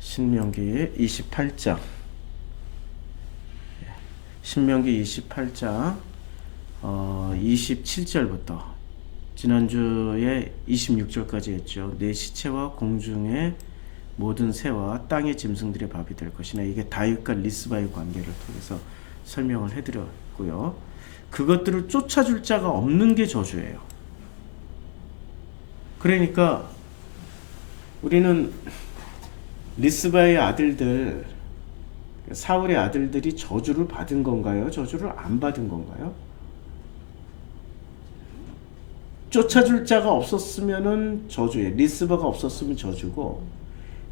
신명기 28장. 신명기 28장 27절부터 지난주에 26절까지 했죠. 내 시체와 공중의 모든 새와 땅의 짐승들의 밥이 될 것이나, 이게 다윗과 리스바의 관계를 통해서 설명을 해드렸고요. 그것들을 쫓아줄 자가 없는 게 저주예요. 그러니까 우리는 리스바의 아들들, 사울의 아들들이 저주를 받은 건가요? 저주를 안 받은 건가요? 쫓아줄 자가 없었으면은 저주예요. 리스바가 없었으면 저주고,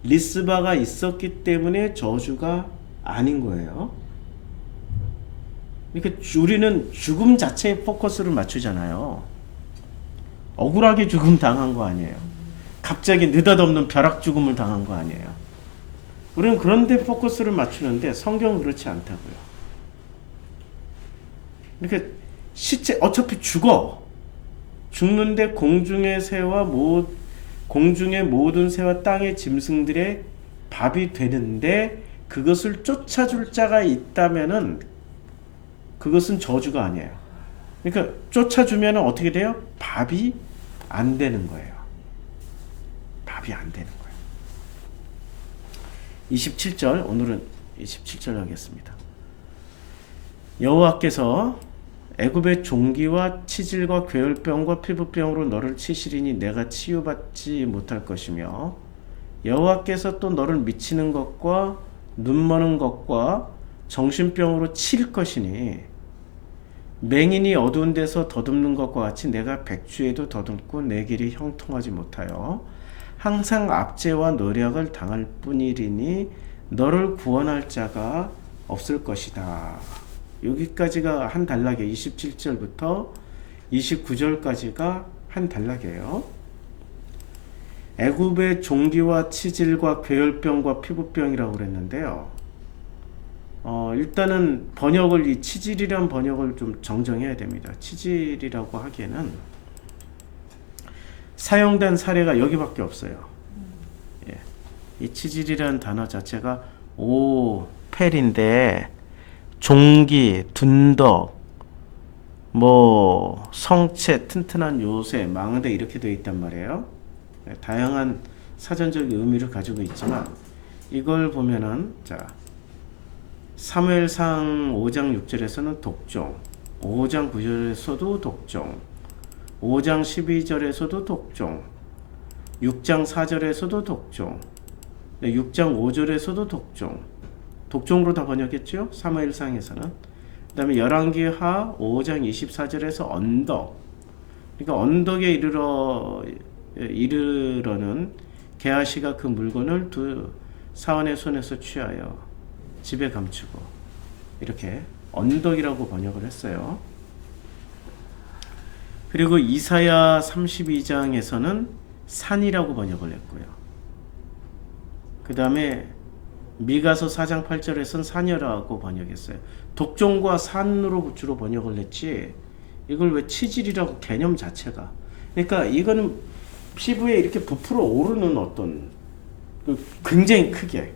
리스바가 있었기 때문에 저주가 아닌 거예요. 그러니까 우리는 죽음 자체에 포커스를 맞추잖아요. 억울하게 죽음 당한 거 아니에요. 갑자기 느닷없는 벼락 죽음을 당한 거 아니에요. 우리는 그런데 포커스를 맞추는데 성경은 그렇지 않다고요. 그러니까 시체 어차피 죽는데 공중의 새와 공중의 모든 새와 땅의 짐승들의 밥이 되는데, 그것을 쫓아줄 자가 있다면은 그것은 저주가 아니에요. 그러니까 쫓아주면 어떻게 돼요? 밥이 안 되는 거예요. 밥이 안 되는 거예요. 27절, 오늘은 27절 하겠습니다. 여호와께서 애굽의 종기와 치질과 괴혈병과 피부병으로 너를 치시리니 내가 치유받지 못할 것이며, 여호와께서 또 너를 미치는 것과 눈머는 것과 정신병으로 칠 것이니, 맹인이 어두운 데서 더듬는 것과 같이 내가 백주에도 더듬고 내 길이 형통하지 못하여 항상 압제와 노력을 당할 뿐이리니 너를 구원할 자가 없을 것이다. 여기까지가 한 단락에 27절부터 29절까지가 한 단락이에요. 애굽의 종기와 치질과 괴혈병과 피부병이라고 그랬는데요. 일단은 번역을, 이 치질이란 번역을 좀 정정해야 됩니다. 치질이라고 하기에는 사용된 사례가 여기밖에 없어요. 예. 이 치질이라는 단어 자체가 오펠인데, 종기, 둔덕, 성체, 튼튼한 요새, 망대 이렇게 되어 있단 말이에요. 다양한 사전적 의미를 가지고 있지만, 이걸 보면은 사무엘상 5장 6절에서는 독종, 5장 9절에서도 독종, 5장 12절에서도 독종, 6장 4절에서도 독종, 6장 5절에서도 독종으로 다 번역했죠. 사무엘상에서는. 그 다음에 열왕기하 5장 24절에서 언덕, 그러니까 언덕에 이르러는 게하시가 그 물건을 두 사원의 손에서 취하여 집에 감추고, 이렇게 언덕이라고 번역을 했어요. 그리고 이사야 32장에서는 산이라고 번역을 했고요. 그 다음에 미가서 4장 8절에서는 사녀라고 번역했어요. 독종과 산으로 주로 번역을 했지, 이걸 왜 치질이라고, 개념 자체가. 그러니까 이거는 피부에 이렇게 부풀어 오르는 어떤, 굉장히 크게,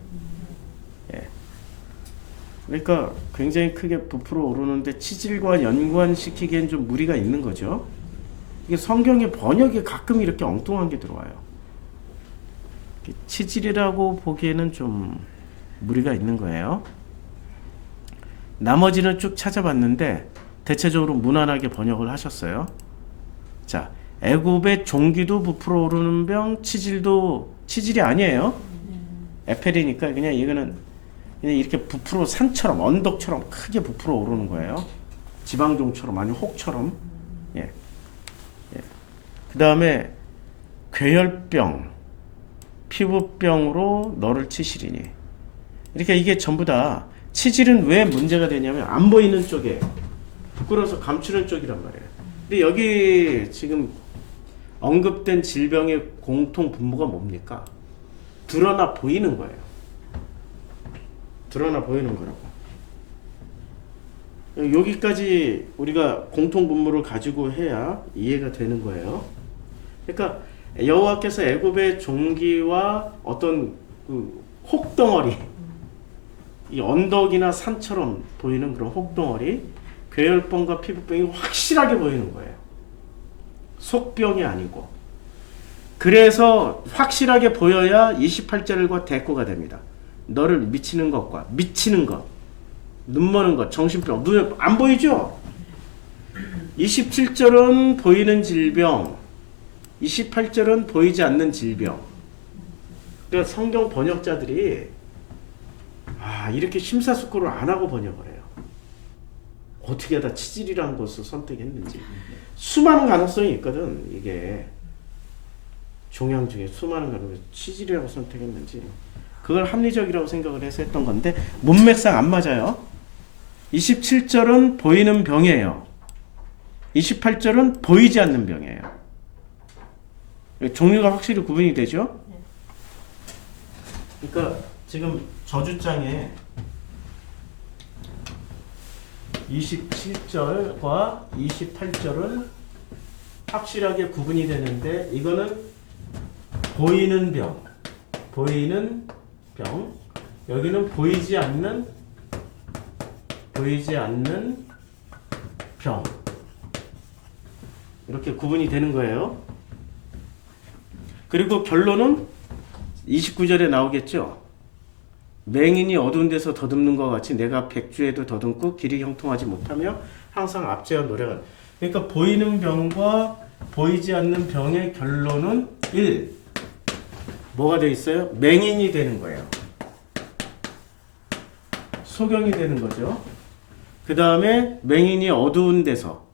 그러니까 굉장히 크게 부풀어 오르는데 치질과 연관시키기엔 좀 무리가 있는 거죠. 이게 성경의 번역에 가끔 이렇게 엉뚱한 게 들어와요. 치질이라고 보기에는 좀 무리가 있는 거예요. 나머지는 쭉 찾아봤는데 대체적으로 무난하게 번역을 하셨어요. 자, 애굽의 종기도 부풀어 오르는 병, 치질이 아니에요. 에펠이니까 그냥 이거는 그냥 이렇게 부풀어, 산처럼, 언덕처럼 크게 부풀어 오르는 거예요. 지방종처럼, 아니 혹처럼. 그 다음에 괴혈병, 피부병으로 너를 치시리니. 그러니까 이게 전부 다, 치질은 왜 문제가 되냐면 안 보이는 쪽에, 부끄러워서 감추는 쪽이란 말이에요. 근데 여기 지금 언급된 질병의 공통 분모가 뭡니까? 드러나 보이는 거예요. 드러나 보이는 거라고. 여기까지 우리가 공통 분모를 가지고 해야 이해가 되는 거예요. 그러니까 여호와께서 애굽의 종기와 어떤 혹덩어리, 이 언덕이나 산처럼 보이는 그런 혹덩어리, 괴혈병과 피부병이 확실하게 보이는 거예요. 속병이 아니고. 그래서 확실하게 보여야 28절과 대꾸가 됩니다. 너를 미치는 것과 미치는 것, 눈머는 것, 정신병, 눈에 안 보이죠? 27절은 보이는 질병, 28절은 보이지 않는 질병. 그러니까 성경 번역자들이 이렇게 심사숙고를 안 하고 번역을 해요. 어떻게 하다 치질이라는 것을 선택했는지. 수많은 가능성이 있거든. 이게 종양 중에 수많은 가능성이 치질이라고 선택했는지 그걸 합리적이라고 생각을 해서 했던 건데 문맥상 안 맞아요. 27절은 보이는 병이에요. 28절은 보이지 않는 병이에요. 종류가 확실히 구분이 되죠? 그러니까 지금 저주장에 27절과 28절은 확실하게 구분이 되는데 이거는 보이는 병, 보이는 병, 여기는 보이지 않는 병, 이렇게 구분이 되는 거예요. 그리고 결론은 29절에 나오겠죠. 맹인이 어두운 데서 더듬는 것 같이 내가 백주에도 더듬고 길이 형통하지 못하며 항상 압제와 노력을. 그러니까 보이는 병과 보이지 않는 병의 결론은 1. 뭐가 돼 있어요? 맹인이 되는 거예요. 소경이 되는 거죠. 그 다음에 맹인이 어두운 데서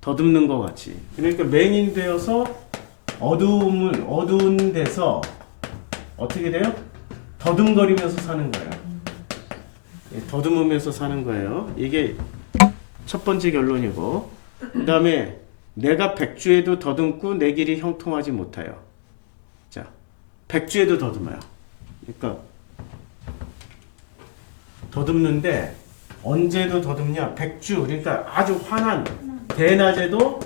더듬는 것 같이. 그러니까 맹인 되어서 어두운 데서 어떻게 돼요? 더듬거리면서 사는 거예요. 더듬으면서 사는 거예요. 이게 첫 번째 결론이고, 그 다음에 내가 백주에도 더듬고 내 길이 형통하지 못하여. 자, 백주에도 더듬어요. 그러니까 더듬는데 언제도 더듬냐? 백주, 그러니까 아주 환한 대낮에도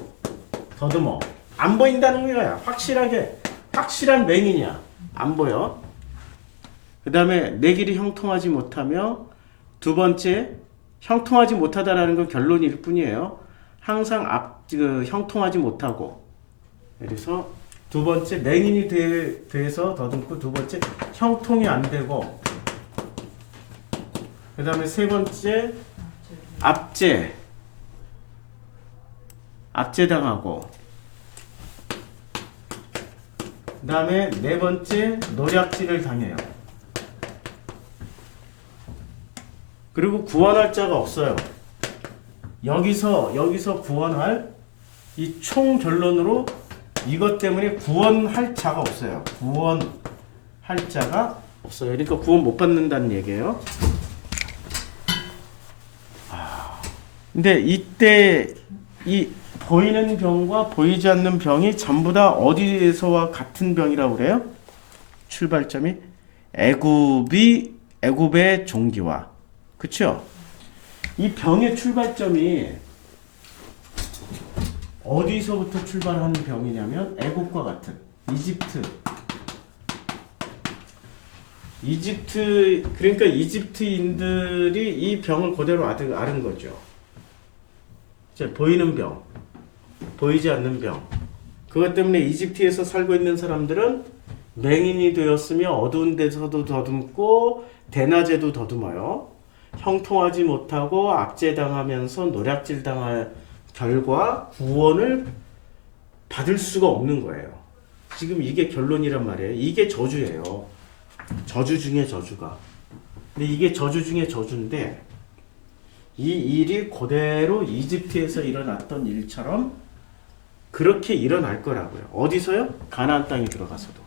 더듬어. 안 보인다는 거야. 확실한 맹인이야. 안 보여. 그 다음에 내 길이 형통하지 못하며, 두 번째 형통하지 못하다라는 건 결론일 뿐이에요. 항상 형통하지 못하고. 그래서 두 번째 맹인이 돼서 더듬고, 두 번째 형통이 안 되고, 그 다음에 세 번째 압제당하고, 그 다음에 네 번째 노략질을 당해요. 그리고 구원할 자가 없어요. 여기서 구원할 이 총 결론으로 이것 때문에 구원할 자가 없어요. 구원할 자가 없어요. 그러니까 구원 못 받는다는 얘기예요. 근데 이때 이 보이는 병과 보이지 않는 병이 전부 다 어디에서와 같은 병이라고 그래요? 출발점이 애굽의 종기와, 그쵸? 이 병의 출발점이 어디서부터 출발하는 병이냐면 애굽과 같은 이집트, 그러니까 이집트인들이 이 병을 그대로 앓은 거죠. 보이는 병, 보이지 않는 병. 그것 때문에 이집트에서 살고 있는 사람들은 맹인이 되었으며 어두운 데서도 더듬고 대낮에도 더듬어요. 형통하지 못하고 압제당하면서 노략질 당할 결과 구원을 받을 수가 없는 거예요. 지금 이게 결론이란 말이에요. 이게 저주예요. 저주 중에 저주가. 근데 이게 저주 중에 저주인데 이 일이 그대로 이집트에서 일어났던 일처럼 그렇게 일어날 거라고요. 어디서요? 가나안 땅에 들어가서도.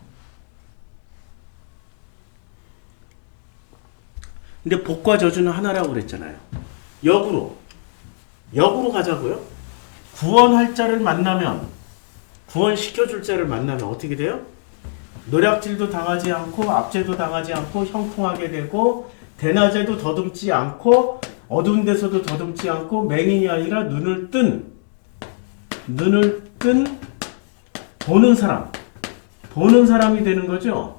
근데 복과 저주는 하나라고 그랬잖아요. 역으로 가자고요. 구원할 자를 만나면, 구원시켜줄 자를 만나면 어떻게 돼요? 노략질도 당하지 않고 압제도 당하지 않고 형통하게 되고 대낮에도 더듬지 않고 어두운 데서도 더듬지 않고 맹인이 아니라 눈을 뜬 보는 사람이 되는 거죠.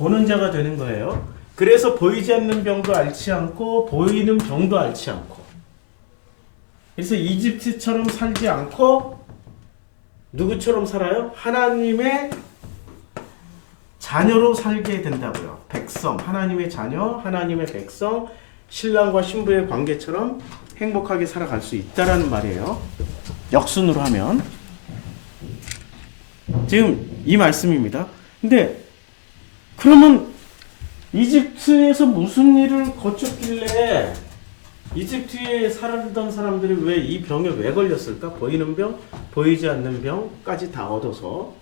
보는 자가 되는 거예요. 그래서 보이지 않는 병도 앓지 않고 보이는 병도 앓지 않고. 그래서 이집트처럼 살지 않고 누구처럼 살아요? 하나님의 자녀로 살게 된다고요. 백성, 하나님의 자녀, 하나님의 백성, 신랑과 신부의 관계처럼 행복하게 살아갈 수 있다라는 말이에요. 역순으로 하면. 지금 이 말씀입니다. 근데 그러면 이집트에서 무슨 일을 거쳤길래 이집트에 살던 사람들이 왜 이 병에 왜 걸렸을까? 보이는 병, 보이지 않는 병까지 다 얻어서.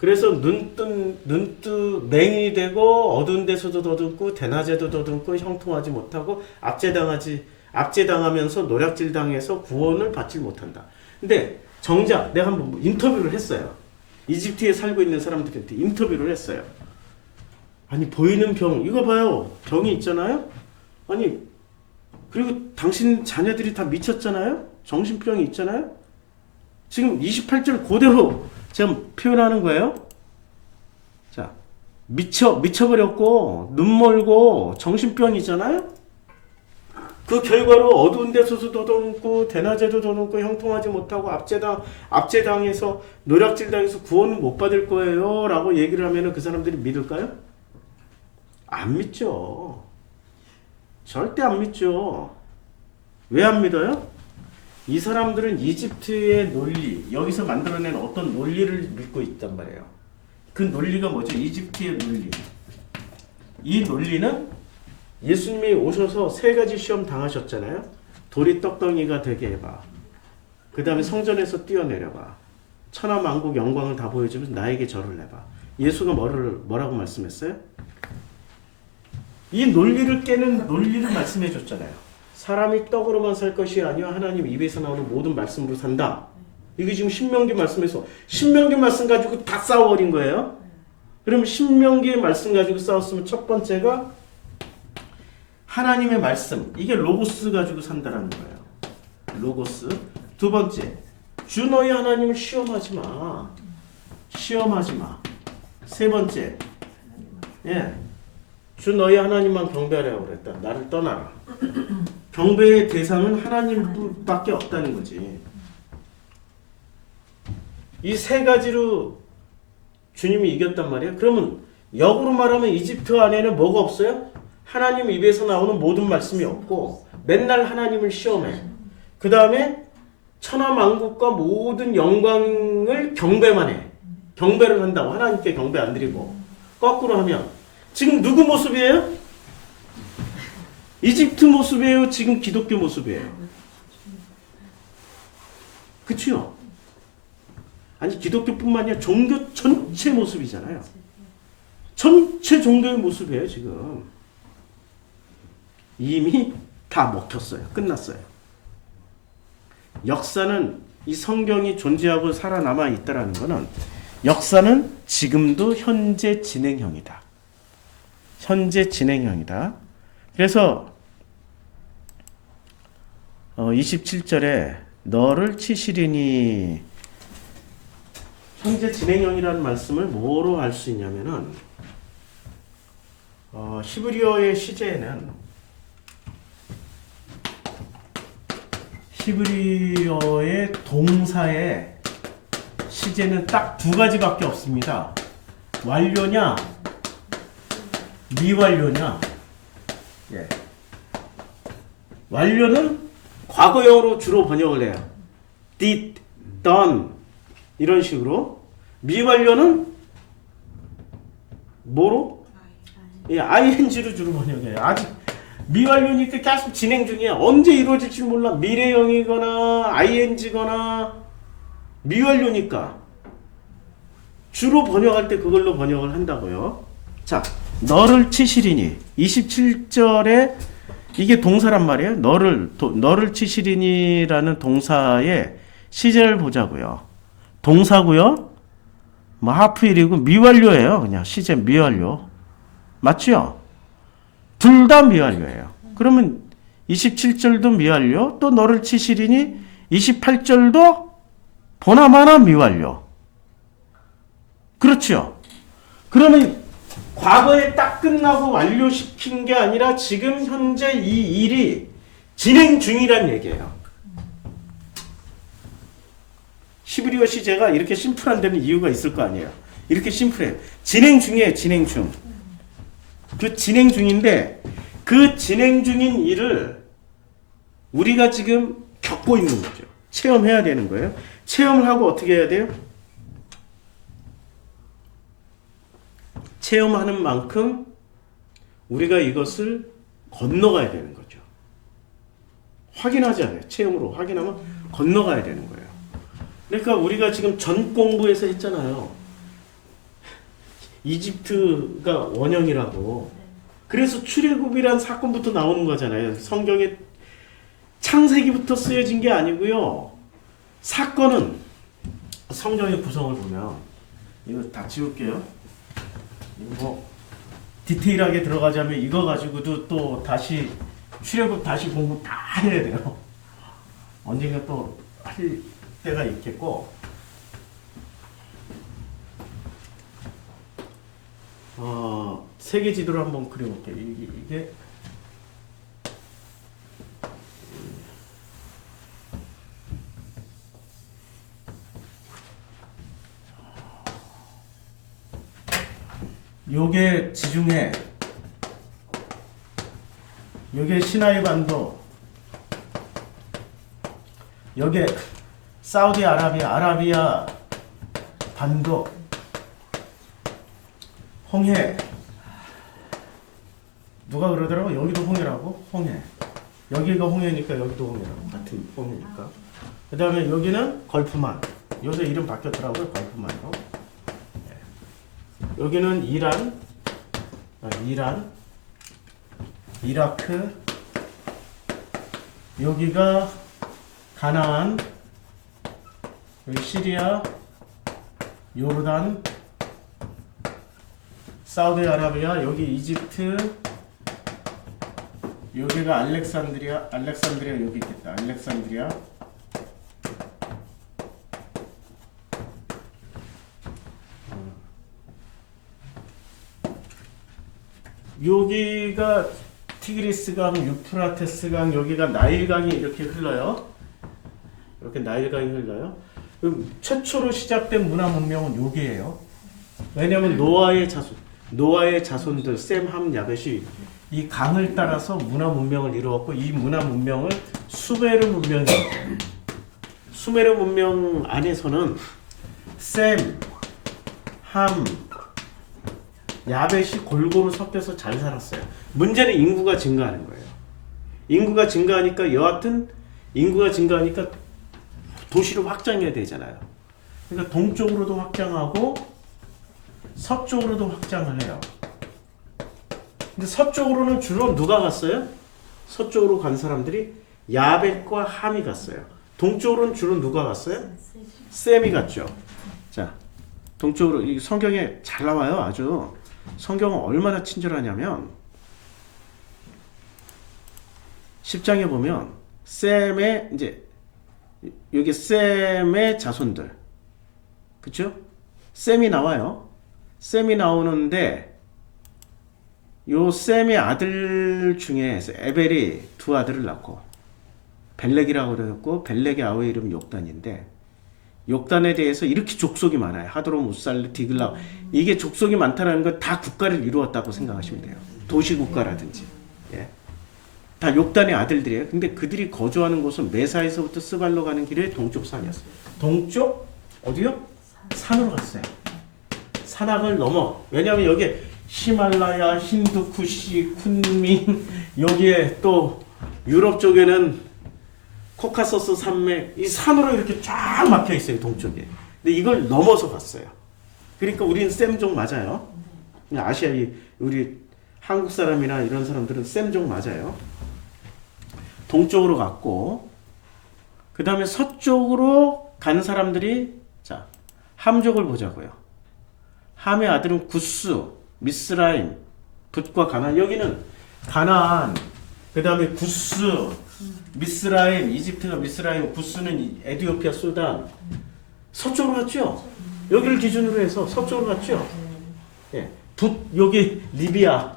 그래서 눈뜨 맹인이 되고 어두운 데서도 더듬고 대낮에도 더듬고 형통하지 못하고 압제당하면서 노략질 당해서 구원을 받지 못한다. 근데 정작 내가 한번 인터뷰를 했어요. 이집트에 살고 있는 사람들한테 인터뷰를 했어요. 아니 보이는 병 이거 봐요. 병이 있잖아요. 아니 그리고 당신 자녀들이 다 미쳤잖아요. 정신병이 있잖아요. 지금 28절 그대로 제가 표현하는 거예요. 자, 미쳐버렸고 눈 멀고 정신병이잖아요. 그 결과로 어두운 데서도 더듬고 대낮에도 더듬고 형통하지 못하고 압제당해서 노략질당해서 구원을 못 받을 거예요 라고 얘기를 하면 그 사람들이 믿을까요? 안 믿죠. 절대 안 믿죠. 왜 안 믿어요? 이 사람들은 이집트의 논리, 여기서 만들어낸 어떤 논리를 믿고 있단 말이에요. 그 논리가 뭐죠? 이집트의 논리. 이 논리는 예수님이 오셔서 3가지 시험 당하셨잖아요. 돌이 떡덩이가 되게 해봐. 그 다음에 성전에서 뛰어내려봐. 천하만국 영광을 다 보여주면서 나에게 절을 내봐. 예수가 뭐라고 말씀했어요? 이 논리를 깨는 논리를 말씀해 줬잖아요. 사람이 떡으로만 살 것이 아니라 하나님 입에서 나오는 모든 말씀으로 산다. 이게 지금 신명기 말씀에서 신명기 말씀 가지고 다 싸워버린 거예요. 그러면 신명기의 말씀 가지고 싸웠으면 첫 번째가 하나님의 말씀, 이게 로고스 가지고 산다라는 거예요. 로고스. 두 번째, 주 너희 하나님을 시험하지 마. 시험하지 마. 세 번째, 주 너희 하나님만 경배하라고 그랬다. 나를 떠나라. 경배의 대상은 하나님밖에 없다는 거지. 이 3가지로 주님이 이겼단 말이야. 그러면 역으로 말하면 이집트 안에는 뭐가 없어요? 하나님 입에서 나오는 모든 말씀이 없고 맨날 하나님을 시험해. 그 다음에 천하만국과 모든 영광을 경배만 해. 경배를 한다고. 하나님께 경배 안 드리고. 거꾸로 하면 지금 누구 모습이에요? 이집트 모습이에요? 지금 기독교 모습이에요? 그치요? 아니 기독교뿐만 아니라 종교 전체 모습이잖아요. 전체 종교의 모습이에요 지금. 이미 다 먹혔어요. 끝났어요. 역사는 이 성경이 존재하고 살아남아 있다는 것은 역사는 지금도 현재 진행형이다. 현재 진행형이다. 그래서 27절에 너를 치시리니 현재 진행형이라는 말씀을 뭐로 알 수 있냐면은 히브리어의 시제에는 히브리어의 동사의 시제는 딱 2가지밖에 없습니다. 완료냐 미완료냐. 완료는 과거형으로 주로 번역을 해요. did, done 이런 식으로. 미완료는 뭐로? ing로 주로 번역해요. 아직 미완료니까 계속 진행 중이야. 언제 이루어질지 몰라. 미래형이거나 ing거나 미완료니까 주로 번역할 때 그걸로 번역을 한다고요. 자, 너를 치시리니 27절에 이게 동사란 말이에요. 너를 치시리니라는 동사의 시제를 보자고요. 동사고요. 뭐 하프일이고 미완료예요. 그냥 시제 미완료. 맞죠? 둘 다 미완료예요. 그러면 27절도 미완료, 또 너를 치시리니 28절도 보나마나 미완료. 그렇죠? 그러면 과거에 딱 끝나고 완료시킨 게 아니라 지금 현재 이 일이 진행 중이란 얘기예요. 히브리어 시제가 이렇게 심플한 데는 이유가 있을 거 아니에요. 이렇게 심플해요. 진행 중이에요. 진행 중. 그 진행 중인데 그 진행 중인 일을 우리가 지금 겪고 있는 거죠. 체험해야 되는 거예요. 체험을 하고 어떻게 해야 돼요? 체험하는 만큼 우리가 이것을 건너가야 되는 거죠. 확인하지 않아요. 체험으로 확인하면 건너가야 되는 거예요. 그러니까 우리가 지금 전 공부에서 했잖아요. 이집트가 원형이라고. 그래서 출애굽이란 사건부터 나오는 거잖아요. 성경에 창세기부터 쓰여진 게 아니고요. 사건은 성경의 구성을 보면 이거 다 지울게요. 이거 뭐 디테일하게 들어가자면 이거 가지고도 또 다시 출애굽 다시 공부 다 해야 돼요. 언젠가 또 할 때가 있겠고. 세계 지도를 한번 그려볼게요. 이게 요게 지중해, 요게 시나이 반도, 요게 아라비아 반도, 홍해. 누가 그러더라고? 여기도 홍해라고? 홍해. 여기가 홍해니까 여기도 홍해라고. 같은 홍해니까. 그 다음에 여기는 걸프만. 요새 이름 바뀌었더라고요. 걸프만으로. 여기는 이란, 이라크, 여기가 가나안, 여기 시리아, 요르단, 사우디아라비아, 여기 이집트, 여기가 알렉산드리아 여기 있겠다. 알렉산드리아. 여기가 티그리스강, 유프라테스강, 여기가 나일강이 이렇게 흘러요. 이렇게 나일강이 흘러요. 그럼 최초로 시작된 문화 문명은 여기예요. 왜냐하면 노아의 자손들 셈, 함, 야벳이 이 강을 따라서 문화 문명을 이루었고 이 문화 문명을 수메르 문명이에요. 수메르 문명 안에서는 셈, 함, 야벳이 골고루 섞여서 잘 살았어요. 문제는 인구가 증가하는 거예요. 인구가 증가하니까 여하튼 인구가 증가하니까 도시를 확장해야 되잖아요. 그러니까 동쪽으로도 확장하고 서쪽으로도 확장을 해요. 근데 서쪽으로는 주로 누가 갔어요? 서쪽으로 간 사람들이 야벳과 함이 갔어요. 동쪽으로는 주로 누가 갔어요? 셈이 갔죠. 자, 동쪽으로 이 성경에 잘 나와요. 아주 성경은 얼마나 친절하냐면 10장에 보면 셈의 이제 여기 셈의 자손들, 그렇죠? 셈이 나와요. 셈이 나오는데 요 셈의 아들 중에 에벨이 두 아들을 낳고 벨렉이라고 그랬고 벨렉의 아우의 이름이 욕단인데 욕단에 대해서 이렇게 족속이 많아요. 하드롬, 우살르, 디글라. 이게 족속이 많다는 건 다 국가를 이루었다고 생각하시면 돼요. 도시국가라든지. 예. 다 욕단의 아들들이에요. 근데 그들이 거주하는 곳은 메사에서부터 스발로 가는 길의 동쪽 산이었어요. 동쪽? 어디요? 산으로 갔어요. 산악을 넘어. 왜냐하면 여기에 히말라야, 힌두쿠시, 쿤민, 여기에 또 유럽 쪽에는 코카소스 산맥, 이 산으로 이렇게 쫙 막혀 있어요, 동쪽에. 근데 이걸 넘어서 갔어요. 그러니까 우리는 셈종 맞아요. 아시아, 우리 한국 사람이나 이런 사람들은 셈종 맞아요. 동쪽으로 갔고, 그 다음에 서쪽으로 간 사람들이, 자, 함족을 보자고요. 함의 아들은 구스, 미스라임, 붓과 가나안. 여기는 가나안, 그 다음에 구스, 미스라임, 이집트가 미스라임, 구스는 에티오피아, 수단. 서쪽으로 갔죠? 여기를 기준으로 해서 서쪽으로 갔죠? 예. 여기 리비아.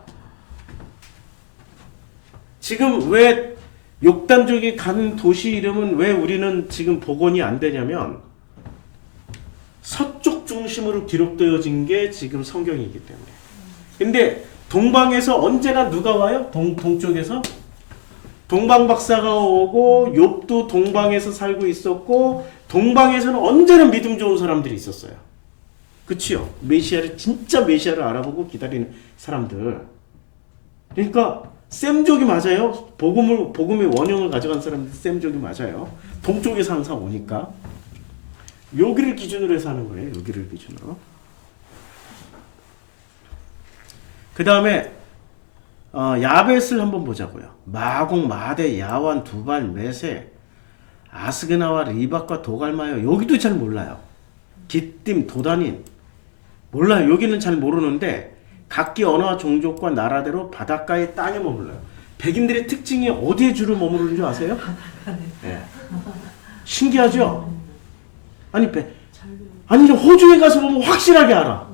지금 왜 욕단족이 간 도시 이름은 왜 우리는 지금 복원이 안 되냐면 서쪽 중심으로 기록되어진 게 지금 성경이기 때문에. 근데 동방에서 언제나 누가 와요? 동쪽에서? 동방 박사가 오고 욥도 동방에서 살고 있었고 동방에서는 언제나 믿음 좋은 사람들이 있었어요. 그치요? 진짜 메시아를 알아보고 기다리는 사람들. 그러니까 셈족이 맞아요. 복음의 원형을 가져간 사람들 셈족이 맞아요. 동쪽에서 항상 오니까. 여기를 기준으로 해서 하는 거예요. 여기를 기준으로. 그 다음에 야벳을 한번 보자고요. 마곡, 마대, 야완, 두발, 메세, 아스그나와 리박과 도갈마요. 여기도 잘 몰라요. 기띔, 도다닌 몰라요. 여기는 잘 모르는데 각기 언어와 종족과 나라대로 바닷가의 땅에 머물러요. 백인들의 특징이 어디에 주로 머무르는 줄 아세요? 네. 신기하죠? 아니 호주에 가서 보면 확실하게 알아.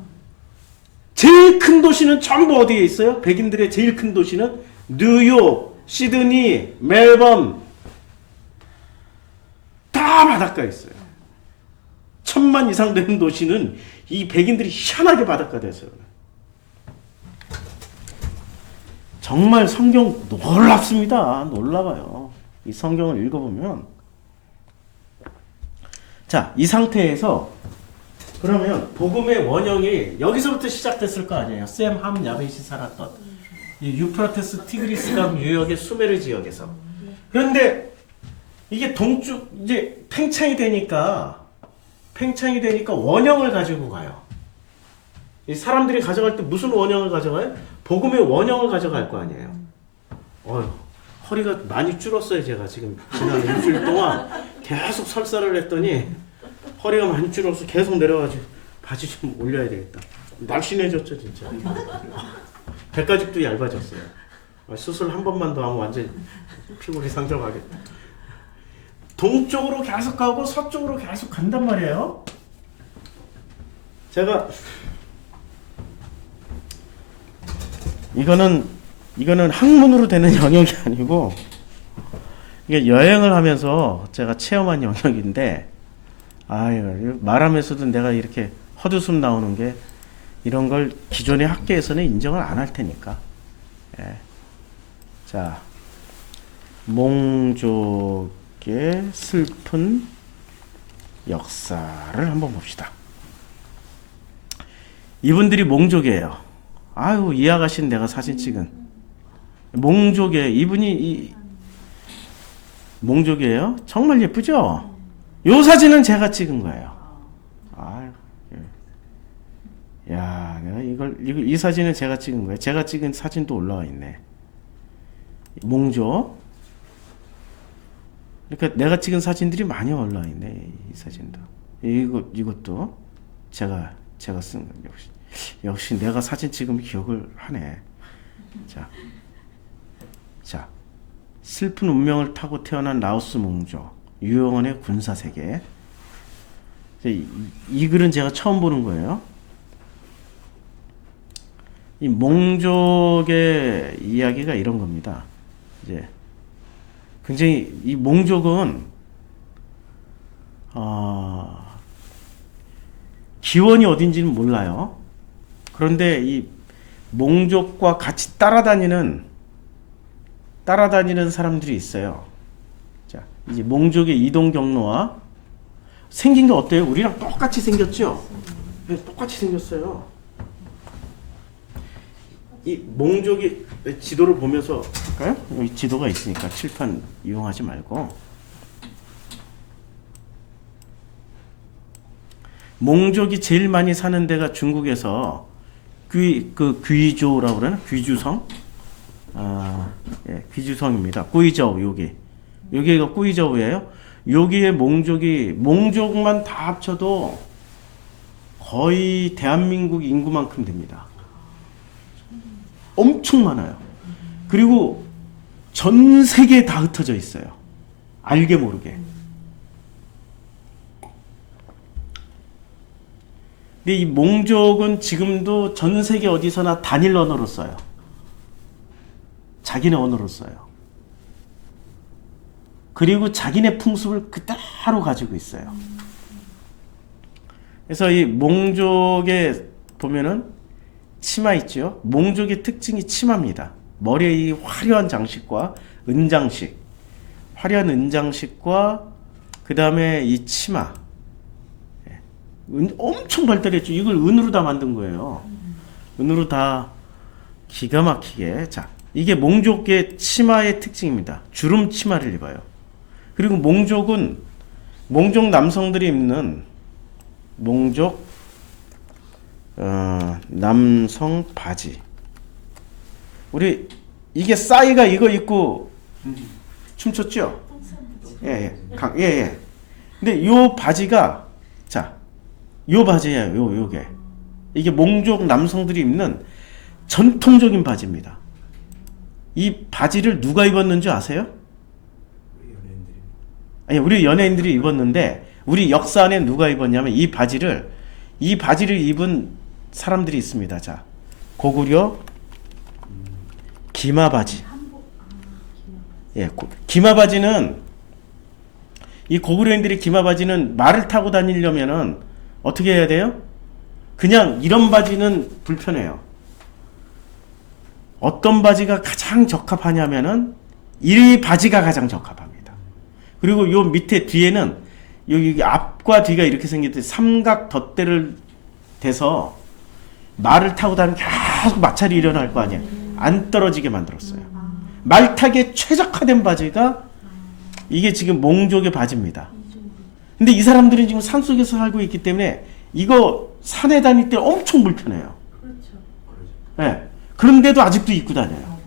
제일 큰 도시는 전부 어디에 있어요? 백인들의 제일 큰 도시는 뉴욕, 시드니, 멜번 다 바닷가에 있어요. 1000만 이상 되는 도시는 이 백인들이 희한하게 바닷가에 있어요. 정말 성경 놀랍습니다. 놀라워요. 이 성경을 읽어보면. 자, 이 상태에서 그러면 복음의 원형이 여기서부터 시작됐을 거 아니에요. 셈, 함, 야벳이 살았던 이 유프라테스 티그리스강 유역의 수메르 지역에서. 그런데 이게 동쪽 이제 팽창이 되니까 원형을 가지고 가요. 이 사람들이 가져갈 때 무슨 원형을 가져가요? 복음의 원형을 가져갈 거 아니에요. 허리가 많이 줄었어요. 제가 지금 지난 일주일 동안 계속 설사를 했더니 허리가 많이 줄어서 계속 내려가지고 바지 좀 올려야 되겠다. 날씬해졌죠 진짜. 배가죽도 얇아졌어요. 수술 한 번만 더 하면 완전 피골이 상정하겠다. 동쪽으로 계속 가고 서쪽으로 계속 간단 말이에요. 제가 이거는 학문으로 되는 영역이 아니고 이게 여행을 하면서 제가 체험한 영역인데 말하면서도 내가 이렇게 헛웃음 나오는 게 이런 걸 기존의 학계에서는 인정을 안 할 테니까. 예. 자, 몽족의 슬픈 역사를 한번 봅시다. 이분들이 몽족이에요. 이 아가씨는 내가 사진 찍은 몽족의 이분이 몽족이에요. 정말 예쁘죠? 요 사진은 제가 찍은 거예요. 내가 이 사진은 제가 찍은 거예요. 제가 찍은 사진도 올라와 있네. 몽족. 그러니까 내가 찍은 사진들이 많이 올라와 있네. 이 사진도. 이것도 제가 쓴 거예요. 역시 내가 사진 찍으면 기억을 하네. 자, 슬픈 운명을 타고 태어난 라오스 몽족, 유영원의 군사세계. 이 글은 제가 처음 보는 거예요. 이 몽족의 이야기가 이런 겁니다. 이제 굉장히 이 몽족은 기원이 어딘지는 몰라요. 그런데 이 몽족과 같이 따라다니는 사람들이 있어요. 자, 이제 몽족의 이동 경로와 생긴 게 어때요? 우리랑 똑같이 생겼죠? 네, 똑같이 생겼어요. 이 몽족이 지도를 보면서 할까요? 여기 지도가 있으니까 칠판 이용하지 말고. 몽족이 제일 많이 사는 데가 중국에서 귀조라고 그러나? 귀주성? 귀주성입니다. 꾸이저우 여기가 꾸이저우예요. 여기에 몽족만 다 합쳐도 거의 대한민국 인구만큼 됩니다. 엄청 많아요. 그리고 전 세계에 다 흩어져 있어요. 알게 모르게. 근데 이 몽족은 지금도 전 세계 어디서나 단일 언어로 써요. 자기네 언어로 써요. 그리고 자기네 풍습을 그대로 가지고 있어요. 그래서 이 몽족에 보면은 치마 있죠. 몽족의 특징이 치마입니다. 머리에 이 화려한 장식과 은장식, 화려한 은장식과 그 다음에 이 치마, 엄청 발달했죠. 이걸 은으로 다 만든 거예요. 은으로 다 기가 막히게. 자, 이게 몽족의 치마의 특징입니다. 주름 치마를 입어요. 그리고 몽족 남성들이 입는 몽족 남성 바지. 우리 이게 싸이가 이거 입고 춤췄죠? 예. 근데 요 바지가 요 바지예요. 요게. 이게 몽족 남성들이 입는 전통적인 바지입니다. 이 바지를 누가 입었는지 아세요? 아니, 우리 연예인들이 입었는데 우리 역사 안에 누가 입었냐면 이 바지를 입은 사람들이 있습니다. 자, 고구려 기마바지. 예, 기마바지는 이 고구려인들의 기마바지는 말을 타고 다니려면은 어떻게 해야 돼요? 그냥 이런 바지는 불편해요. 어떤 바지가 가장 적합하냐면은 이 바지가 가장 적합합니다. 그리고 요 밑에 뒤에는 여기 앞과 뒤가 이렇게 생겼듯이 삼각 덧대를 대서 말을 타고 다니면 계속 마찰이 일어날 거 아니에요. 안 떨어지게 만들었어요. 말 타기에 최적화된 바지가 이게 지금 몽족의 바지입니다. 근데 이 사람들은 지금 산속에서 살고 있기 때문에 이거 산에 다닐 때 엄청 불편해요. 네. 그런데도 아직도 입고 다녀요.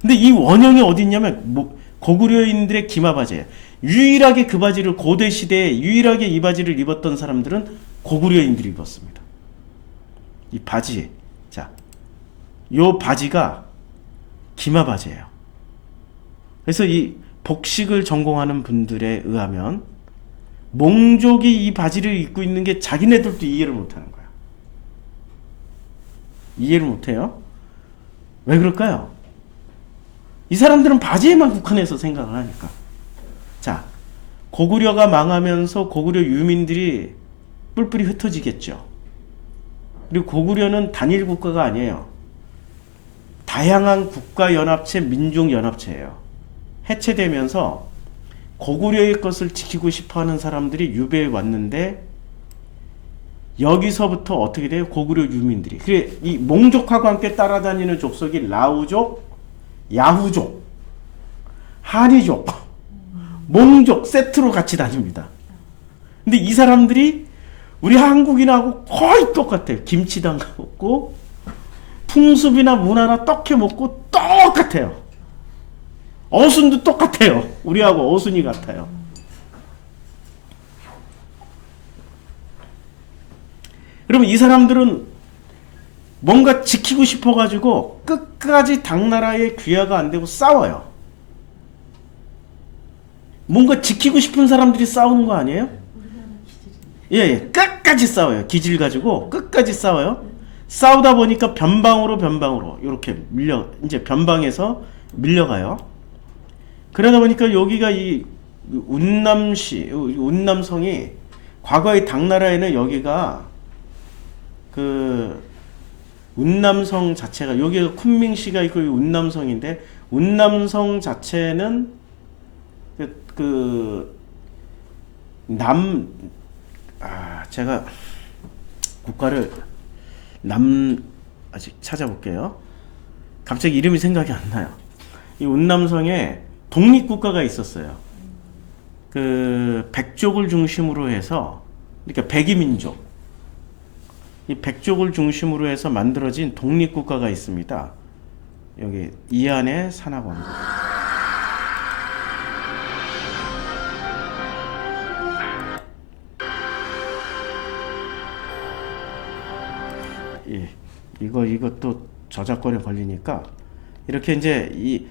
근데 이 원형이 어디 있냐면 고구려인들의 기마바지예요. 유일하게 그 바지를 고대 시대에 유일하게 이 바지를 입었던 사람들은 고구려인들이 입었습니다. 이 바지, 자, 요 바지가 기마바지예요. 그래서 이 복식을 전공하는 분들에 의하면 몽족이 이 바지를 입고 있는 게 자기네들도 이해를 못하는 거야. 이해를 못해요. 왜 그럴까요? 이 사람들은 바지에만 국한해서 생각을 하니까. 자, 고구려가 망하면서 고구려 유민들이 뿔뿔이 흩어지겠죠. 그리고 고구려는 단일 국가가 아니에요. 다양한 국가연합체, 민족연합체예요. 해체되면서 고구려의 것을 지키고 싶어하는 사람들이 유배해 왔는데 여기서부터 어떻게 돼요? 고구려 유민들이. 그래, 이 몽족하고 함께 따라다니는 족속이 라우족, 야후족, 한이족, 몽족 세트로 같이 다닙니다. 근데 이 사람들이 우리 한국인하고 거의 똑같아요. 김치도 먹고 풍습이나 문화나 떡해 먹고 똑같아요. 어순도 똑같아요. 우리하고 어순이 같아요. 그러면 이 사람들은 뭔가 지키고 싶어가지고 끝까지 당나라의 귀화가 안 되고 싸워요. 뭔가 지키고 싶은 사람들이 싸우는 거 아니에요? 예, 끝까지 싸워요. 기질 가지고 끝까지 싸워요. 싸우다 보니까 변방으로 이렇게 이제 변방에서 밀려가요. 그러다 보니까 여기가 이 운남성이 과거의 당나라에는 여기가 그 운남성 자체가 여기가 쿤밍시가 있고 운남성인데 운남성 자체는 제가 국가를 아직 찾아볼게요. 갑자기 이름이 생각이 안 나요. 이 운남성에 독립국가가 있었어요. 그 백족을 중심으로 해서 그러니까 백이민족 이 백족을 중심으로 해서 만들어진 독립국가가 있습니다. 여기 이안의 산하권. 예, 이것도 저작권에 걸리니까 이렇게 이제 이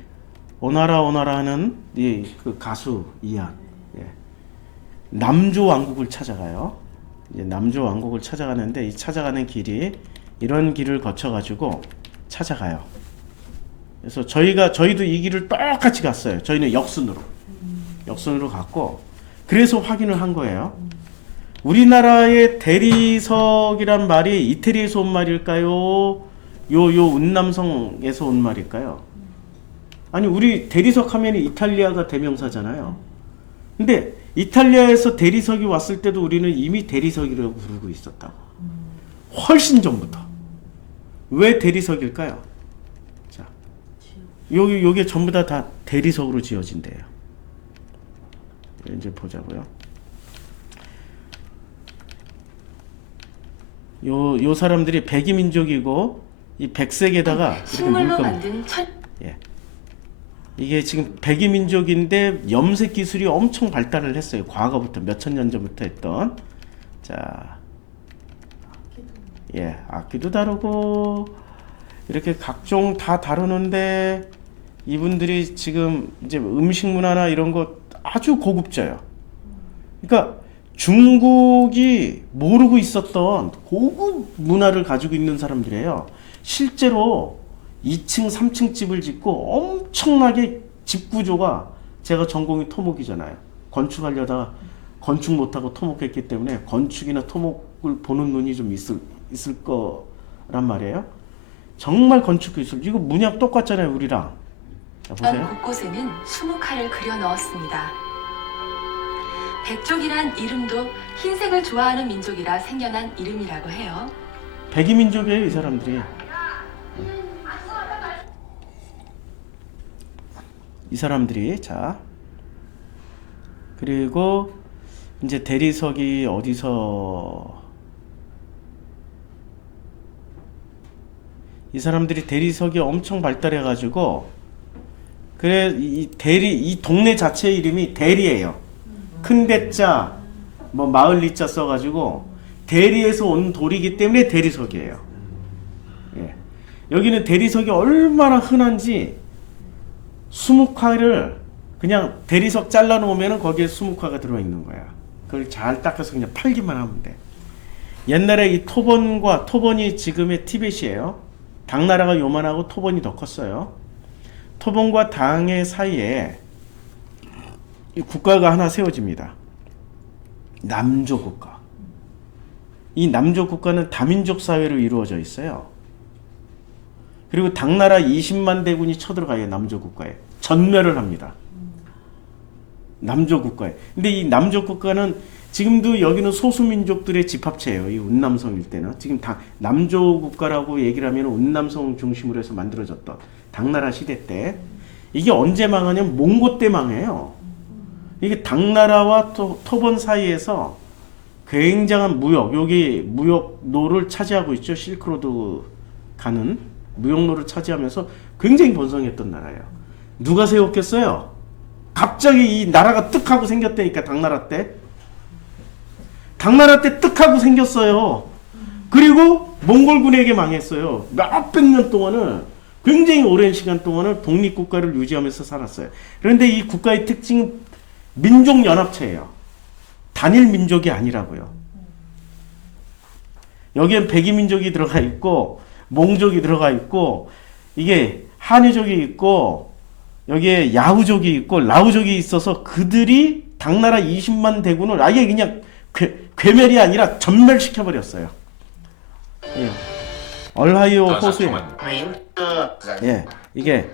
오나라 하는 이 그 가수 이안 남조 왕국을 찾아가요. 이제 남조 왕국을 찾아가는데 이 찾아가는 길이 이런 길을 거쳐가지고 찾아가요. 그래서 저희도 이 길을 똑같이 갔어요. 저희는 역순으로 갔고 그래서 확인을 한 거예요. 우리나라의 대리석이란 말이 이태리에서 온 말일까요? 요 운남성에서 온 말일까요? 아니 우리 대리석 하면 이탈리아가 대명사잖아요. 근데 이탈리아에서 대리석이 왔을 때도 우리는 이미 대리석이라고 부르고 있었다고. 훨씬 전부터. 왜 대리석일까요? 자, 요게 전부 다 대리석으로 지어진대요. 이제 보자고요. 요 사람들이 백이민족이고 이 백색에다가 이렇게 물감. 예. 이게 지금 백이민족인데 염색 기술이 엄청 발달을 했어요. 과거부터 몇천 년 전부터 했던. 자, 예, 악기도 다루고 이렇게 각종 다 다루는데 이분들이 지금 이제 음식 문화나 이런 거 아주 고급져요. 그러니까 중국이 모르고 있었던 고급 문화를 가지고 있는 사람들이에요. 실제로 2층, 3층 집을 짓고 엄청나게 집 구조가 제가 전공이 토목이잖아요. 건축하려다가 건축 못하고 토목했기 때문에 건축이나 토목을 보는 눈이 좀 있을 거란 말이에요. 정말 건축 기술. 이거 문양 똑같잖아요, 우리랑. 자, 보세요. 곳곳에는 수묵화를 그려 넣었습니다. 백족이란 이름도 흰색을 좋아하는 민족이라 생겨난 이름이라고 해요. 백이민족이에요, 이 사람들이. 이 사람들이. 자, 그리고 이제 대리석이 어디서 이 사람들이 대리석이 엄청 발달해 가지고 그래 이 동네 자체 이름이 대리예요. 큰 대자 뭐 마을 리자 써 가지고 대리에서 온 돌이기 때문에 대리석이에요. 예. 여기는 대리석이 얼마나 흔한지 수묵화를 그냥 대리석 잘라 놓으면 거기에 수묵화가 들어 있는 거야. 그걸 잘 닦아서 그냥 팔기만 하면 돼. 옛날에 이 토본이 지금의 티벳이에요. 당나라가 요만하고 토본이 더 컸어요. 토본과 당의 사이에 이 국가가 하나 세워집니다. 남조 국가. 이 남조 국가는 다민족 사회로 이루어져 있어요. 그리고 당나라 20만 대군이 쳐들어가요. 남조 국가에. 전멸을 합니다. 남조 국가에. 근데 이 남조 국가는 지금도 여기는 소수민족들의 집합체예요. 이 운남성 일대는. 지금 다 남조 국가라고 얘기를 하면 운남성 중심으로 해서 만들어졌던 당나라 시대 때. 이게 언제 망하냐면 몽고 때 망해요. 이게 당나라와 토본 사이에서 굉장한 여기 무역로를 차지하고 있죠. 실크로드 가는 무역로를 차지하면서 굉장히 번성했던 나라예요. 누가 세웠겠어요? 갑자기 이 나라가 뜩 하고 생겼다니까. 당나라 때 뜩 하고 생겼어요. 그리고 몽골군에게 망했어요. 몇백 년 동안은 굉장히 오랜 시간 동안을 독립국가를 유지하면서 살았어요. 그런데 이 국가의 특징은 민족연합체예요. 단일 민족이 아니라고요. 여기엔 백이민족이 들어가 있고 몽족이 들어가 있고 이게 한유족이 있고 여기에 야후족이 있고 라후족이 있어서 그들이 당나라 20만 대군을 아예 그냥 괴멸이 아니라 전멸시켜버렸어요. 예. 얼하이오 호수에 예, 이게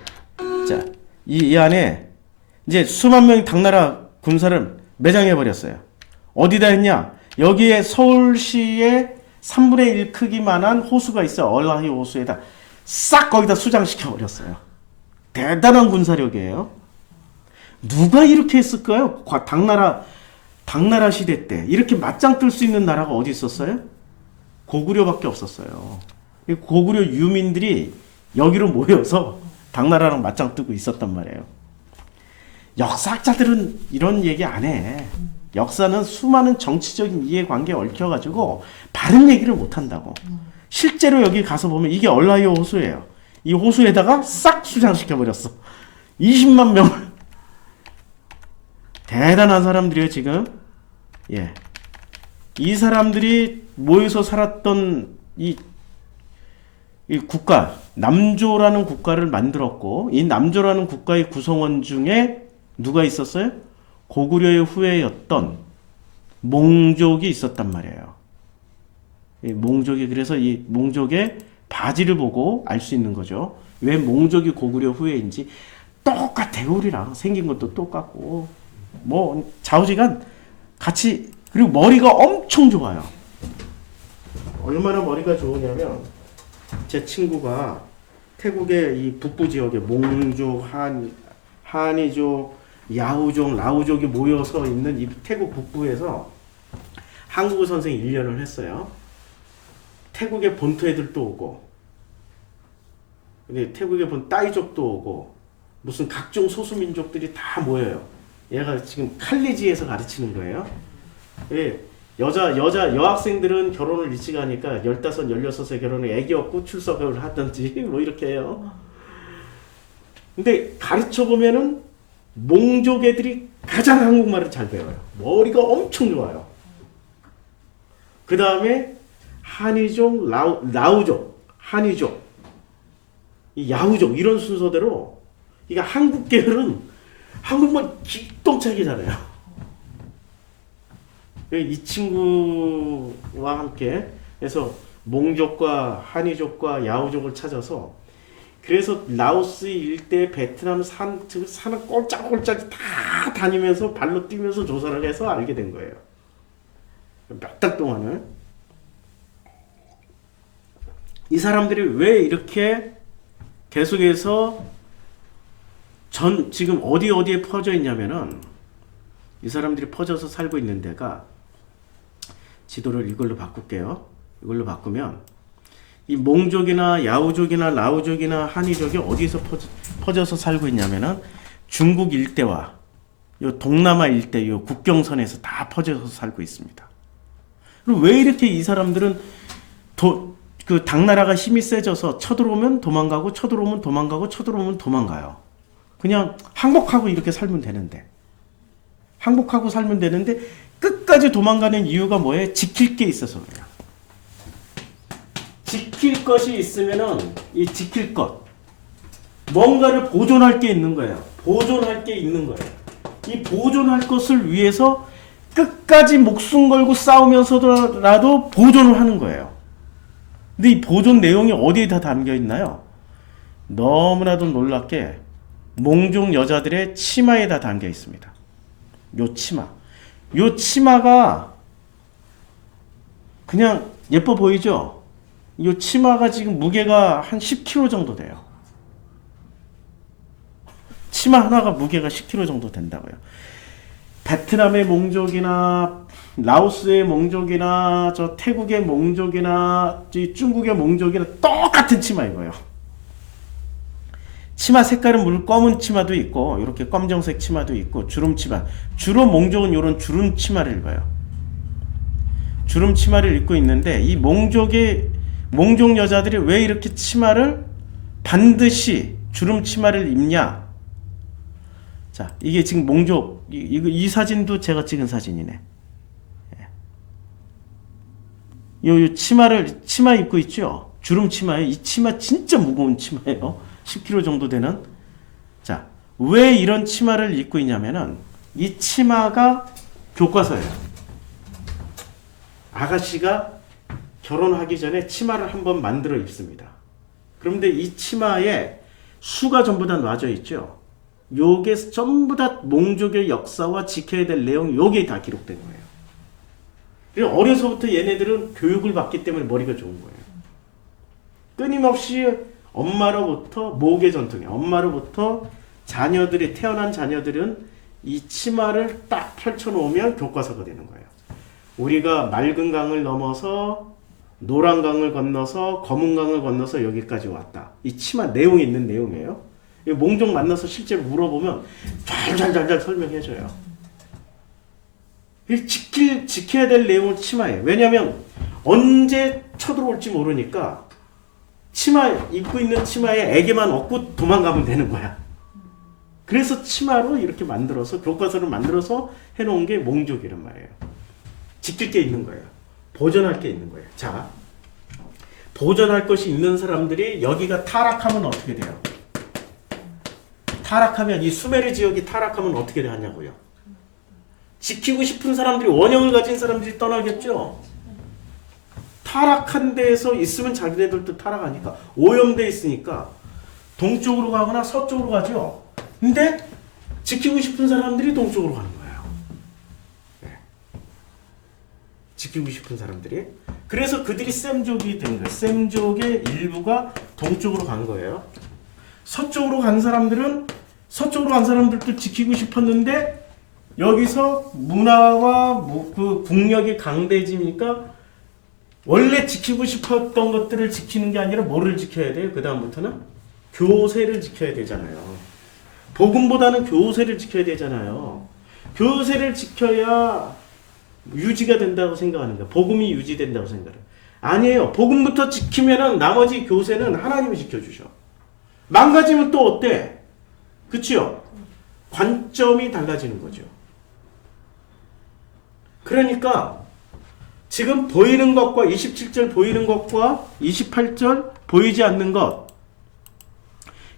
자, 이 안에 이제 수만 명의 당나라 군사를 매장해 버렸어요. 어디다 했냐? 여기에 서울시의 3분의 1 크기만한 호수가 있어요. 얼하이오 호수에다 싹 거기다 수장시켜 버렸어요. 대단한 군사력이에요. 누가 이렇게 했을까요? 당나라 시대 때 이렇게 맞짱 뜰 수 있는 나라가 어디 있었어요? 고구려밖에 없었어요. 고구려 유민들이 여기로 모여서 당나라랑 맞짱 뜨고 있었단 말이에요. 역사학자들은 이런 얘기 안 해. 역사는 수많은 정치적인 이해관계에 얽혀가지고 바른 얘기를 못 한다고. 실제로 여기 가서 보면 이게 얼라이오 호수예요. 이 호수에다가 싹 수장시켜버렸어. 20만 명을. 대단한 사람들이에요, 지금. 예. 이 사람들이 모여서 살았던 이 국가, 남조라는 국가를 만들었고, 이 남조라는 국가의 구성원 중에 누가 있었어요? 고구려의 후예였던 몽족이 있었단 말이에요. 이 몽족이, 그래서 이 몽족의 바지를 보고 알 수 있는 거죠. 왜 몽족이 고구려 후예인지. 똑같아요. 우리랑 생긴 것도 똑같고 뭐 좌우지간 같이. 그리고 머리가 엄청 좋아요. 얼마나 머리가 좋으냐면 제 친구가 태국의 이 북부 지역에 몽족, 한이족, 야후족, 라후족이 모여서 있는 이 태국 북부에서 한국어 선생 1년을 했어요. 태국의 본토 애들도 오고, 근데 태국에 본 따이족도 오고, 무슨 각종 소수민족들이 다 모여요. 얘가 지금 칼리지에서 가르치는 거예요. 예, 여학생들은 결혼을 일찍 하니까 15, 16에 결혼을 애기 없고 출석을 하든지 뭐 이렇게 해요. 근데 가르쳐 보면은 몽족 애들이 가장 한국말을 잘 배워요. 머리가 엄청 좋아요. 그 다음에 한이족, 라우족, 한이족, 이 야후족 이런 순서대로 이게 한국 계열은 한국말 기똥차게 잘해요. 이 친구와 함께 해서 몽족과 한이족과 야후족을 찾아서, 그래서 라오스 일대 베트남 산을 꼴짝꼴짝 다 다니면서 발로 뛰면서 조사를 해서 알게 된 거예요. 몇 달 동안을. 이 사람들이 왜 이렇게 계속해서 지금 어디에 퍼져 있냐면은, 이 사람들이 퍼져서 살고 있는 데가, 지도를 이걸로 바꿀게요. 이걸로 바꾸면 이 몽족이나 야후족이나 라후족이나 한이족이 어디서 퍼져서 살고 있냐면은 중국 일대와 요 동남아 일대 요 국경선에서 다 퍼져서 살고 있습니다. 그리고 왜 이렇게 이 사람들은 그 당나라가 힘이 세져서 쳐들어오면 도망가고 쳐들어오면 도망가고 쳐들어오면 도망가요. 그냥 항복하고 이렇게 살면 되는데, 항복하고 살면 되는데 끝까지 도망가는 이유가 뭐예요? 지킬 게 있어서 그래요. 지킬 것이 있으면은 이 지킬 것, 뭔가를 보존할 게 있는 거예요. 보존할 게 있는 거예요. 이 보존할 것을 위해서 끝까지 목숨 걸고 싸우면서라도 보존을 하는 거예요. 근데 이 보존 내용이 어디에 다 담겨 있나요? 너무나도 놀랍게 몽족 여자들의 치마에 다 담겨 있습니다. 요 치마. 요 치마가 그냥 예뻐 보이죠? 요 치마가 지금 무게가 한 10kg 정도 돼요. 치마 하나가 무게가 10kg 정도 된다고요. 베트남의 몽족이나 라오스의 몽족이나 저 태국의 몽족이나 중국의 몽족이나 똑같은 치마 입어요. 치마 색깔은 물론 검은 치마도 있고 이렇게 검정색 치마도 있고 주름 치마. 주로 몽족은 이런 주름 치마를 입어요. 주름 치마를 입고 있는데 이 몽족 여자들이 왜 이렇게 치마를 반드시 주름 치마를 입냐? 자, 이게 지금 몽족 이 사진도 제가 찍은 사진이네. 요 치마 입고 있죠? 주름 치마예요. 이 치마 진짜 무거운 치마예요. 10kg 정도 되는. 자, 왜 이런 치마를 입고 있냐면은 이 치마가 교과서예요. 아가씨가 결혼하기 전에 치마를 한번 만들어 입습니다. 그런데 이 치마에 수가 전부 다 놔져 있죠. 요게 전부 다 몽족의 역사와 지켜야 될 내용, 요게 다 기록된 거예요. 그리고 어려서부터 얘네들은 교육을 받기 때문에 머리가 좋은 거예요. 끊임없이 엄마로부터 모계 전통이에요. 엄마로부터 태어난 자녀들은 이 치마를 딱 펼쳐놓으면 교과서가 되는 거예요. 우리가 맑은 강을 넘어서 노란 강을 건너서 검은 강을 건너서 여기까지 왔다. 이 치마 내용이 있는 내용이에요. 몽족 만나서 실제로 물어보면 잘 설명해줘요. 지켜야 될 내용을 치마예요. 왜냐하면 언제 쳐들어올지 모르니까 입고 있는 치마에 애기만 얻고 도망가면 되는 거야. 그래서 치마로 이렇게 만들어서 교과서를 만들어서 해놓은 게 몽족이란 말이에요. 지킬 게 있는 거예요. 보존할 게 있는 거예요. 자, 보존할 것이 있는 사람들이 여기가 타락하면 어떻게 돼요? 타락하면 이 수메르 지역이 타락하면 어떻게 되냐고요? 지키고 싶은 사람들이 원형을 가진 사람들이 떠나겠죠. 타락한 데에서 있으면 자기네들도 타락하니까 오염돼 있으니까 동쪽으로 가거나 서쪽으로 가죠. 근데 지키고 싶은 사람들이 동쪽으로 가는 거예요. 네. 지키고 싶은 사람들이. 그래서 그들이 셈족이 된 거예요. 셈족의 일부가 동쪽으로 간 거예요. 서쪽으로 간 사람들도 지키고 싶었는데 여기서 문화와 그 국력이 강대해지니까 원래 지키고 싶었던 것들을 지키는 게 아니라 뭐를 지켜야 돼요? 그 다음부터는 교세를 지켜야 되잖아요. 복음보다는 교세를 지켜야 되잖아요. 교세를 지켜야 유지가 된다고 생각하는 거예요. 복음이 유지된다고 생각해요. 아니에요. 복음부터 지키면은 나머지 교세는 하나님이 지켜주셔. 망가지면 또 어때? 그치요? 관점이 달라지는 거죠. 그러니까 지금 보이는 것과 27절 보이는 것과 28절 보이지 않는 것,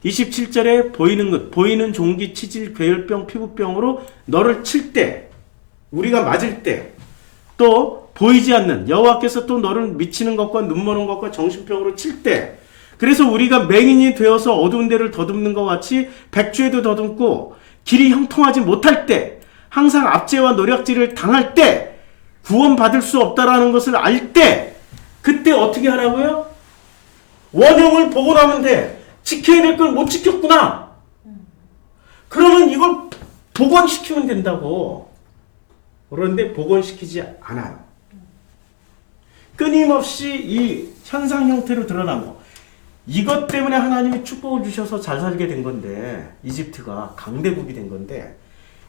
27절에 보이는 것, 보이는 종기, 치질, 괴혈병, 피부병으로 너를 칠 때, 우리가 맞을 때, 또 보이지 않는 여호와께서 또 너를 미치는 것과 눈머는 것과 정신병으로 칠 때, 그래서 우리가 맹인이 되어서 어두운 데를 더듬는 것 같이 백주에도 더듬고 길이 형통하지 못할 때, 항상 압제와 노략질을 당할 때, 구원받을 수 없다라는 것을 알 때, 그때 어떻게 하라고요? 원형을 보고 나면 돼. 지켜야 될 걸 못 지켰구나. 그러면 이걸 복원시키면 된다고. 그런데 복원시키지 않아요. 끊임없이 이 현상 형태로 드러난 거. 이것 때문에 하나님이 축복을 주셔서 잘 살게 된 건데, 이집트가 강대국이 된 건데,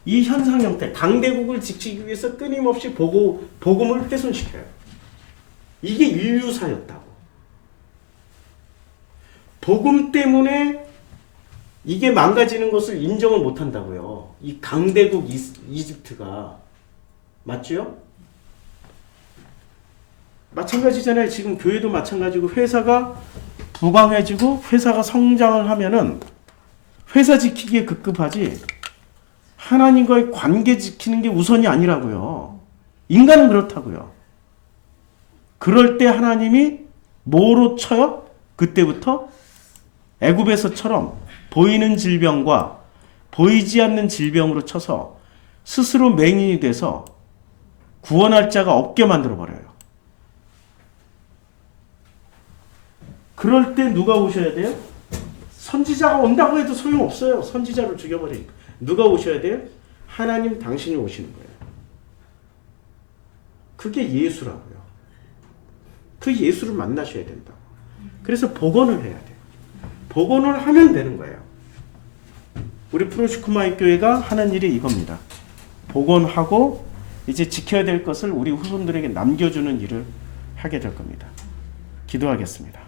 이 현상 형태, 강대국을 지키기 위해서 끊임없이 복음을 훼손시켜요. 이게 인류사였다고. 복음 때문에 이게 망가지는 것을 인정을 못한다고요. 이 강대국 이집트가. 맞죠? 마찬가지잖아요. 지금 교회도 마찬가지고 회사가 부강해지고 회사가 성장을 하면은 회사 지키기에 급급하지 하나님과의 관계 지키는 게 우선이 아니라고요. 인간은 그렇다고요. 그럴 때 하나님이 뭐로 쳐요? 그때부터 애굽에서처럼 보이는 질병과 보이지 않는 질병으로 쳐서 스스로 맹인이 돼서 구원할 자가 없게 만들어버려요. 그럴 때 누가 오셔야 돼요? 선지자가 온다고 해도 소용없어요. 선지자를 죽여버리니까. 누가 오셔야 돼요? 하나님 당신이 오시는 거예요. 그게 예수라고요. 그 예수를 만나셔야 된다. 그래서 복원을 해야 돼요. 복원을 하면 되는 거예요. 우리 프로시코마이 교회가 하는 일이 이겁니다. 복원하고 이제 지켜야 될 것을 우리 후손들에게 남겨주는 일을 하게 될 겁니다. 기도하겠습니다.